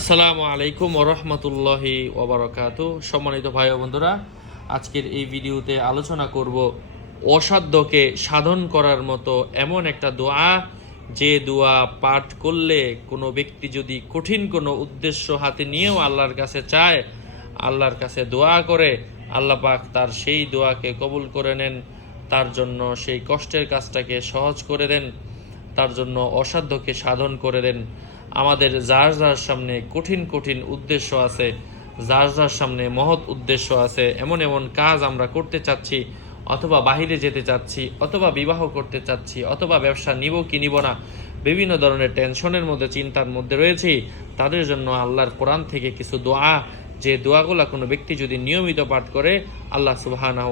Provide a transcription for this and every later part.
আসসালামু আলাইকুম ওরহমতুল্লাহি ওবরাকাত। সম্মানিত ভাই ও বন্ধুরা, আজকের এই ভিডিওতে আলোচনা করব অসাধ্যকে সাধন করার মতো এমন একটা দোয়া। যে দোয়া পাঠ করলে কোনো ব্যক্তি যদি কঠিন কোনো উদ্দেশ্য হাতে নিয়েও আল্লাহর কাছে চায়, আল্লাহর কাছে দোয়া করে, আল্লাহ পাক তার সেই দোয়াকে কবুল করে নেন, তার জন্য সেই কষ্টের কাজটাকে সহজ করে দেন, তার জন্য অসাধ্যকে সাধন করে দেন। আমাদের যার যার সামনে কঠিন কঠিন উদ্দেশ্য আছে, যার যার সামনে মহৎ উদ্দেশ্য আছে, এমন এমন কাজ আমরা করতে চাচ্ছি, অথবা বাহিরে যেতে চাচ্ছি, অথবা বিবাহ করতে চাচ্ছি, অথবা ব্যবসা নিব কি নিব না, বিভিন্ন ধরনের টেনশনের মধ্যে, চিন্তার মধ্যে রয়েছি। তাদের জন্য আল্লাহর কোরআন থেকে কিছু দোয়া, যে দোয়াগুলা কোনো ব্যক্তি যদি নিয়মিত পাঠ করে, আল্লাহ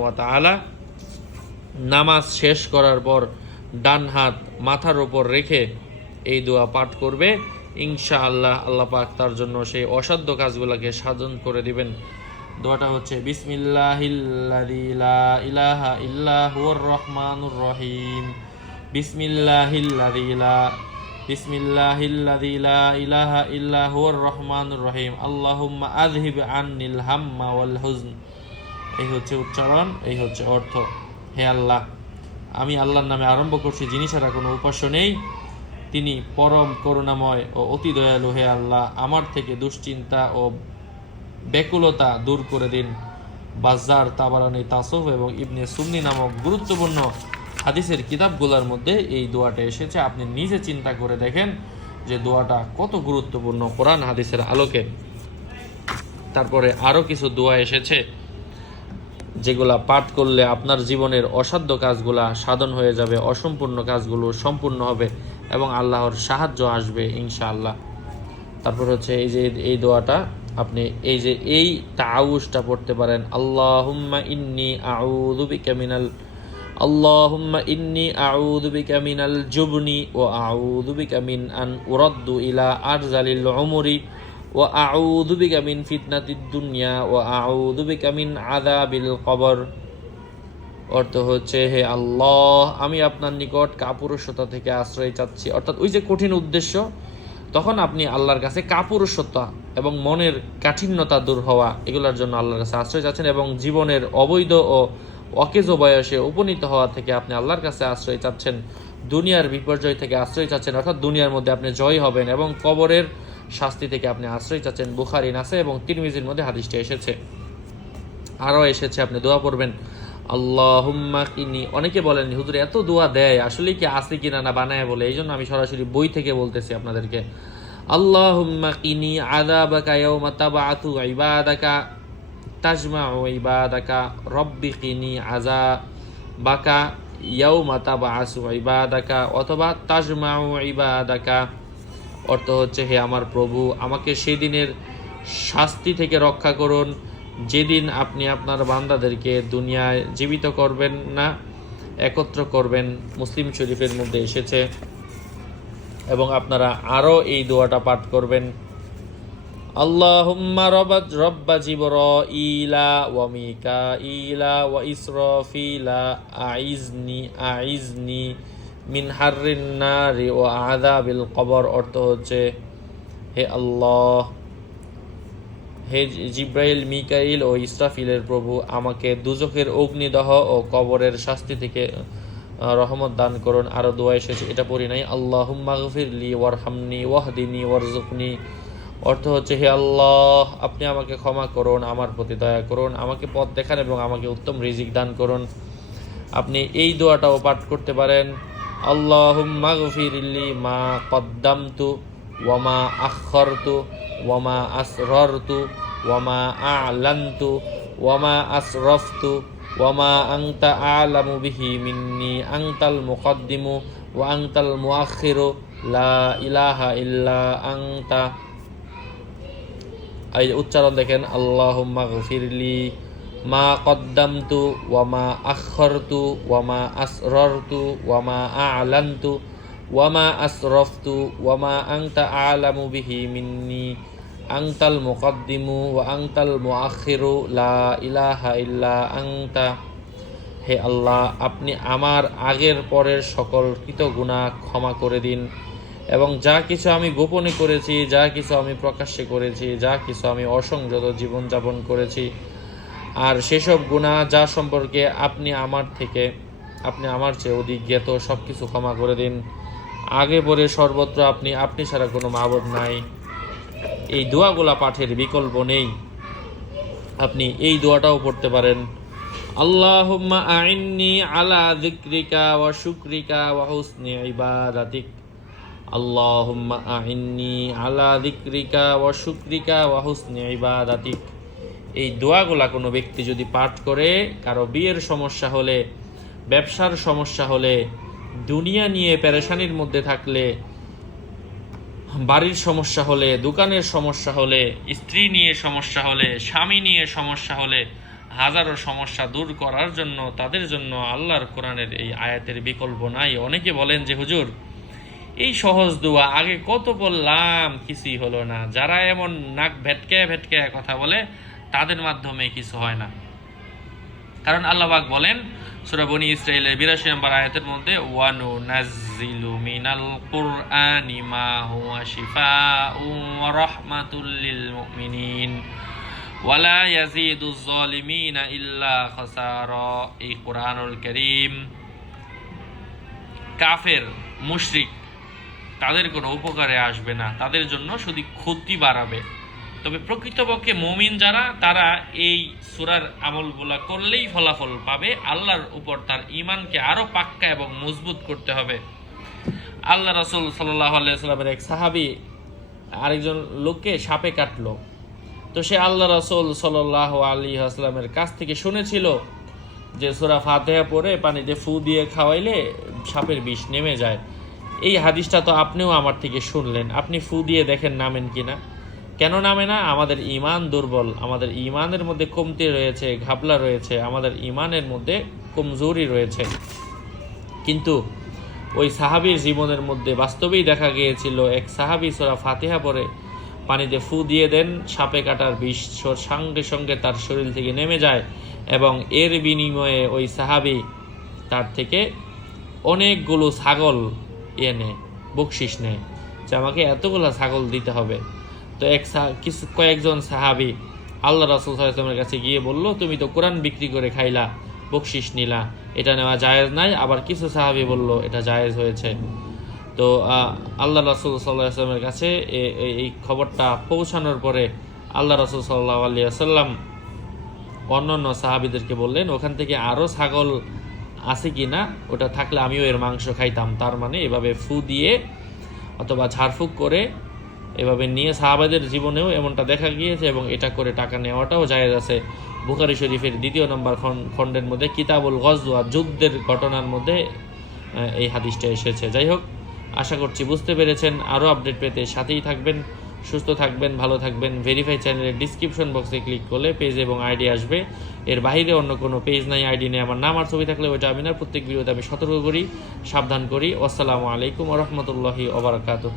ওয়া নামাজ শেষ করার পর ডান হাত মাথার ওপর রেখে এই দোয়া পাঠ করবে। ইনশা আল্লাহ আল্লাহ পাক তার জন্য সেই অসাধ্য কাজগুলোকে সাধন করে দিবেন। দোয়াটা হচ্ছে ইলাহা ইল্লা রহমানুর রহিম। ইলাহা ইল্লা হুয়ার রহিম। এই হচ্ছে উচ্চারণ, এই হচ্ছে অর্থ। হে আল্লাহ, আমি আল্লাহর নামে আরম্ভ করছি যিনি ছাড়া কোনো উপাস্য নেই। তিনি পরম করুণাময় ও অতি দয়ালু হে আল্লাহ, আমার থেকে দুশ্চিন্তা ও ব্যাকুলতা দূর করে দিন। বাজার তাবারানি, তাসফ এবং ইবনে সুন্নি নামক গুরুত্বপূর্ণ হাদিসের কিতাবগুলোর মধ্যে এই দোয়াটা এসেছে। আপনি নিজে চিন্তা করে দেখেন যে দোয়াটা কত গুরুত্বপূর্ণ কোরআন হাদিসের আলোকে। তারপরে আরও কিছু দোয়া এসেছে, যেগুলা পাঠ করলে আপনার জীবনের অসাধ্য কাজগুলা সাধন হয়ে যাবে, অসম্পূর্ণ কাজগুলো সম্পূর্ণ হবে। এবং আল্লাহর সাহায্য আসবে, ইনশাআল্লাহ। তারপর হচ্ছে এই যে এই দোয়াটা, আপনি এই যে এই তাউসটা পড়তে পারেন, আল্লাহুম্মা ইন্নি আউযু বিকা মিনাল, আল্লাহুম্মা ইন্নি আউযু বিকা মিনাল জুবনি, ওয়া আউযু বিকা মিন আন উরাদ্দু ইলা আরজালিল উমরি, ওয়া আউযু বিকা মিন ফিতনাতিদ দুনিয়া, ওয়া আউযু বিকা মিন আযাবিল কবর। অর্থ হচ্ছে, হে আল্লাহ, আমি আপনার নিকট কাপুরুষতা থেকে আশ্রয় চাচ্ছি। অর্থাৎ ওই যে কঠিন উদ্দেশ্য, তখন আপনি আল্লাহর কাছে কাপুরুষতা এবং মনের কাঠিন্যতা দূর হওয়া, এগুলোর জন্য আল্লাহর কাছে আশ্রয় চাচ্ছেন এবং জীবনের অবৈধ ও অকেজ বয়সে উপনীত হওয়া থেকে আপনি আল্লাহর কাছে আশ্রয় চাচ্ছেন। দুনিয়ার বিপর্যয় থেকে আশ্রয় চাচ্ছেন, অর্থাৎ দুনিয়ার মধ্যে আপনি জয় হবেন এবং কবরের শাস্তি থেকে আপনি আশ্রয় চাচ্ছেন। বুখারি, নাসে এবং তিরমিজির মধ্যে হাদিসটা এসেছে। আরও এসেছে, আপনি দোয়া পড়বেন। আল্লাহুম্মা কিনি। অনেকে বলেন হুজুর, এত দোয়া দেয়, আসলে কি আছে কিনা না বানায় বলে? এই জন্য আমি সরাসরি বই থেকে বলতেছি আপনাদেরকে। আল্লাহুম্মা কিনি আযাবাকা ইয়াউমা তাবআতু ইবাদাকা, তাজমাউ ইবাদাকা, রব্বি কিনি আযাবাকা ইয়াউমা তাবআসু ইবাদাকা, অথবা তাজমাউ ইবাদাকা। অর্থ হচ্ছে, হে আমার প্রভু, আমাকে সেদিনের শাস্তি থেকে রক্ষা করুন যেদিন আপনি আপনার বান্দাদেরকে দুনিয়ায় জীবিত করবেন না, একত্র করবেন, মুসলিম শরীফের মধ্যে এসেছে এবং আপনারা আরও এই দোয়াটা পাঠ করবেন। আল্লাহুম্মা রবাত রব্বা জিবর ইলা ওয়া মিকা ইলা ওয়া ইসরাফিলা আইজনি আইজনি মিন হাররিন নারি ওয়া আযাবিল কবর। অর্থ হচ্ছে, হে আল্লাহ হে জিব্রাইল, মিকাইল ও ইসরাফিলের প্রভু, আমাকে দুজখের অগ্নিদহ ও কবরের শাস্তি থেকে রহমত দান করুন। আরও দোয়া এসেছে, এটা পড়ি নাই। আল্লাহ মাগফিরলি ওয়ারহামনি ওয়াহদিনী ওয়ারজুকনি অর্থ হচ্ছে, হে আল্লাহ, আপনি আমাকে ক্ষমা করুন, আমার প্রতি দয়া করুন, আমাকে পথ দেখান এবং আমাকে উত্তম রিজিক দান করুন। আপনি এই দোয়াটাও পাঠ করতে পারেন। আল্লাহুম্মা গফিরিল্লি মা কদ্দামতু। ওয়ামা আখরতু, ওয়ামা আসররতু, ওয়ামা আলান্তু ওয়ামা আসরফতু, ওয়ামা আংতা আলামু বিহি মিন্নি আংতাল মুকদ্দিমু, ওয়া আংতাল মুআখিরু, লা ইলাহা ইল্লা আংতা এই উচ্চারণ দেখেন, আল্লাহুম্মা গফিরলি মা কদ্দামতু, ওয়ামা আখরতু, ওয়ামা আসররতু, ওয়ামা আলান্তু ওয়ামা আসরফতু ওয়ামা আংতা আলামু বিহি মিন্নি আংতাল মুকদ্দিমু ওয়া আংতাল মুআখিরু লা ইলাহা ইল্লা আংতা হে আল্লাহ, আপনি আমার আগের পরের সকল কৃত গুনাহ ক্ষমা করে দিন। এবং যা কিছু আমি গোপনে করেছি, যা কিছু আমি প্রকাশ্যে করেছি, যা কিছু আমি অসংযত জীবনযাপন করেছি, আর সেসব গুণা যা সম্পর্কে আপনি আমার থেকে, আপনি আমার চেয়ে অধিক জ্ঞাত সব কিছু ক্ষমা করে দিন। আগে পরে সর্বত্র আপনি আপনি ছাড়া কোনো মাবদ নাই। এই দোয়াগুলা পাঠের বিকল্প নেই। আপনি এই দোয়াটাও পড়তে পারেন। আল্লাহুম্মা আইন্নি আলা যিকরিকা ওয়া শুকরিকা ওয়া হুসনি ইবাদাতিক। আল্লাহুম্মা আইন্নি আলা যিকরিকা ওয়া শুকরিকা ওয়া হুসনি ইবাদাতিক। এই দোয়াগুলা কোনো ব্যক্তি যদি পাঠ করে, কারও বিয়ের সমস্যা হলে, ব্যবসার সমস্যা হলে দুনিয়া নিয়ে প্যারেশানির মধ্যে থাকলে, বাড়ির সমস্যা হলে, দোকানের সমস্যা হলে, স্ত্রী নিয়ে সমস্যা হলে, স্বামী নিয়ে সমস্যা হলে, হাজারো সমস্যা দূর করার জন্য, তাদের জন্য আল্লাহর কোরআনের এই আয়াতের বিকল্প নাই। অনেকে বলেন যে, হুজুর, এই সহজ দোয়া আগে কত বললাম, কিছুই হলো না। যারা এমন নাক ভেটকে ভেটকে কথা বলে, তাদের মাধ্যমে কিছু হয় না। কারণ আল্লাহবাক বলেন সূরা বনি ইসরাইলের বিরাশি নম্বর আয়াতের মধ্যে ওয়ানু নাজিলু মিনাল কুরআনি মা হুয়া শিফাউ ওয়া রাহমাতুল লিল মুমিনিন ওয়ালা ইয়াজিদু যালিমিনা ইল্লা খাসারা। এই কুরআনুল কারীম, কাফের, মুশরিক, তাদের কোনো উপকারে আসবে না। তাদের জন্য শুধু ক্ষতি বাড়াবে। তবে প্রকৃতপক্ষে মমিন যারা, তারা এই সুরার আমলগুলা করলেই ফলাফল পাবে। আল্লাহর উপর তার ইমানকে আরও পাক্কা এবং মজবুত করতে হবে। আল্লাহ রসুল আলাইসাল্লামের এক সাহাবি আরেকজন লোককে সাপে কাটলো। তো সে আল্লাহ রসুল সাল্লাহ আলী আসলামের কাছ থেকে শুনেছিল যে সুরা ফাতেহা পরে পানিতে ফু দিয়ে খাওয়াইলে সাপের বিষ নেমে যায়। এই হাদিসটা তো আপনিও আমার থেকে শুনলেন। আপনি ফু দিয়ে দেখেন নামেন কিনা। কেন নামে না? আমাদের ইমান দুর্বল, আমাদের ইমানের মধ্যে কমতি রয়েছে ঘাবলা রয়েছে, আমাদের ইমানের মধ্যে কমজোরি রয়েছে। কিন্তু ওই সাহাবির জীবনের মধ্যে বাস্তবেই দেখা গিয়েছিল, এক সাহাবি সোরা ফাতিহা পরে পানিতে ফু দিয়ে দেন, সাপে কাটার বিষ সঙ্গে সঙ্গে তার শরীর থেকে নেমে যায় এবং এর বিনিময়ে ওই সাহাবি তার থেকে অনেকগুলো ছাগল নেয় বকশিস নেয়। যে আমাকে এতগুলো ছাগল দিতে হবে। তো এক কিছু কয়েকজন সাহাবি আল্লাহ রাসুল সাল্লামের কাছে গিয়ে বলল, তুমি তো কোরআন বিক্রি করে খাইলা, বকশিস নিলা, এটা নেওয়া জায়েজ নাই। আবার কিছু সাহাবি বলল, এটা জায়েজ হয়েছে। তো আল্লাহ রাসুল সাল্লাহ কাছে এই খবরটা পৌঁছানোর পরে আল্লাহ রাসুল সাল্লাহ আলী আসাল্লাম অন্যান্য সাহাবিদেরকে বললেন, ওখান থেকে আরও ছাগল আছে কি না? ওটা থাকলে আমিও এর মাংস খাইতাম। তার মানে এভাবে ফু দিয়ে অথবা ঝাড়ফুঁক করে এভাবে নিয়ে সাহাবাদের জীবনেও এমনটা দেখা গিয়েছে এবং এটা করে টাকা নেওয়াটাও জায়েজ আছে। বুখারি শরীফের দ্বিতীয় নম্বর খণ্ডের মধ্যে কিতাবুল গজওয়া, যুদ্ধের ঘটনার মধ্যে এই হাদিসটা এসেছে। যাই হোক, আশা করছি বুঝতে পেরেছেন। আরও আপডেট পেতে সাথেই থাকবেন, সুস্থ থাকবেন, ভালো থাকবেন। ভেরিফাই চ্যানেলের ডিসক্রিপশন বক্সে ক্লিক করলে পেজ এবং আইডি আসবে। এর বাইরে অন্য কোনো পেজ নাই আইডি নেই। আমার নাম আর ছবি থাকলে ওইটা আমি না। প্রত্যেক ভিডিওতে আমি সতর্ক করি, সাবধান করি। আসসালামু আলাইকুম রহমতুল্লাহি ওবরাকাতুহ